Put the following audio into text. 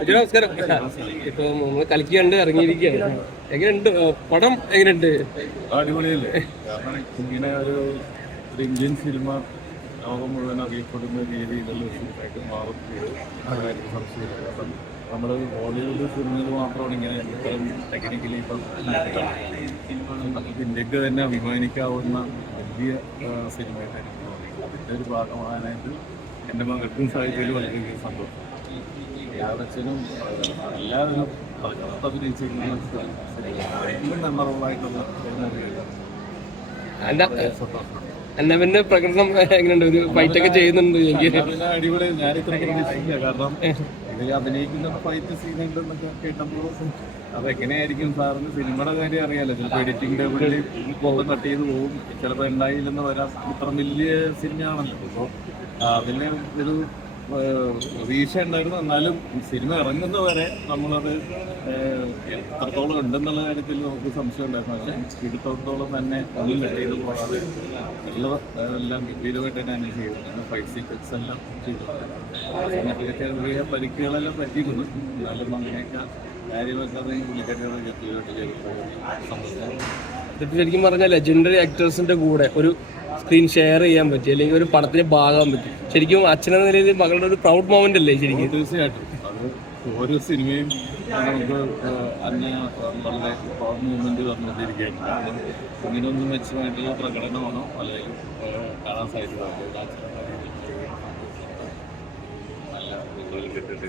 അജു നമസ്കാരം. ഇപ്പൊ നമ്മൾ കളിക്കാണ്ട് ഇറങ്ങിയിരിക്കുകയാണ്. എങ്ങനെയുണ്ട് പടം? എങ്ങനെയുണ്ട്? അടിപൊളിയല്ലേ? കാരണം ഇങ്ങനെ ഒരു ഇന്ത്യൻ സിനിമ ലോകം മുഴുവൻ അറിയപ്പെടുന്ന രീതിയിലുള്ള സിനിമയായിട്ട് മാറുന്നത് സംശയമില്ല. കാരണം നമ്മൾ ബോളിവുഡ് സിനിമയിൽ മാത്രമാണ് ഇങ്ങനെ ഇത്തരം ടെക്നിക്കലി ഇപ്പം ഇന്ത്യക്ക് തന്നെ അഭിമാനിക്കാവുന്ന വലിയ സിനിമയായിട്ട് എനിക്ക് തോന്നി. അതിൻ്റെ ഒരു ഭാഗമാകാനായിട്ട് എൻ്റെ മകൾക്കും സാഹിത്യത്തിൽ വളരെ സന്തോഷം. എല്ലാവരും എല്ലാവരും അഭിനയിച്ചിരിക്കുന്ന മെമ്മറബിളായിട്ടുള്ള അന്നവന്റെ പ്രകടനം എങ്ങനെയുണ്ട്? ഒരു ഫൈറ്റ് ഒക്കെ ചെയ്യുന്നുണ്ട്. അടിപൊളി. ഞാൻ ഇത്ര പ്രതീക്ഷിച്ചില്ല. കാരണം ഇതിൽ അഭിനയിക്കുന്ന ഫൈറ്റ് സീനുണ്ടെന്നൊക്കെ കേട്ടപ്പോൾ അതെങ്ങനെയായിരിക്കും സാറിന് സിനിമയുടെ കാര്യം അറിയാലോ. ചിലപ്പോൾ എഡിറ്റിംഗ് ടേബിളിൽ പോകും, കട്ട് ചെയ്ത് പോകും, ചിലപ്പോൾ ഉണ്ടായില്ലെന്ന് വരാം. ഇത്ര വലിയ സിനിമയാണല്ലോ. അപ്പോൾ അതിന് ഒരു പ്രതീക്ഷ ഉണ്ടായിരുന്നു. എന്നാലും സിനിമ ഇറങ്ങുന്നവരെ നമ്മളത് എത്രത്തോളം ഉണ്ടെന്നുള്ള കാര്യത്തിൽ നമുക്ക് സംശയം ഉണ്ടായിരുന്നു. പക്ഷേ എടുത്തോളം തന്നെ ഒന്നും കട്ട് ചെയ്ത് പോകാതെ എല്ലാം ഗംഭീരമായിട്ട് തന്നെ ചെയ്തിട്ടുണ്ട്. ഫൈറ്റ് സീക്വൻസ് എല്ലാം ചെയ്തിട്ടുണ്ട്. ചെറിയ പരിക്കുകളെല്ലാം പറ്റിയിരുന്നു. എന്നാലും അങ്ങനെയൊക്കെ കാര്യമൊക്കെ അത് പുള്ളിക്കാരികളെ ഗംഭീരമായിട്ട് ചെയ്തിട്ടുണ്ട്. ശരിക്കും പറഞ്ഞാൽ ലെജൻഡറി ആക്ടേഴ്സിന്റെ കൂടെ ഒരു സ്ക്രീൻ ഷെയർ ചെയ്യാൻ പറ്റി, അല്ലെങ്കിൽ ഒരു പടത്തിന് ഭാഗമാകാൻ പറ്റി. ശരിക്കും അച്ഛനെന്ന നിലയിൽ മകളുടെ ഒരു പ്രൗഡ് മൊമെന്റ് അല്ലേ ശരിക്കും? തീർച്ചയായിട്ടും. അത് ഓരോ സിനിമയും നമുക്ക് അന്നെ വളരെ പ്രൗഡ് മൂവ്മെന്റ് പറഞ്ഞുകൊണ്ടിരിക്കുകയാണ്. കാരണം ഇങ്ങനെയൊന്നും മെച്ചമായിട്ടുള്ള പ്രകടനമാണോ അല്ലെങ്കിൽ കാണാൻ സാധിച്ചത് നല്ല കിട്ടിയിട്ട്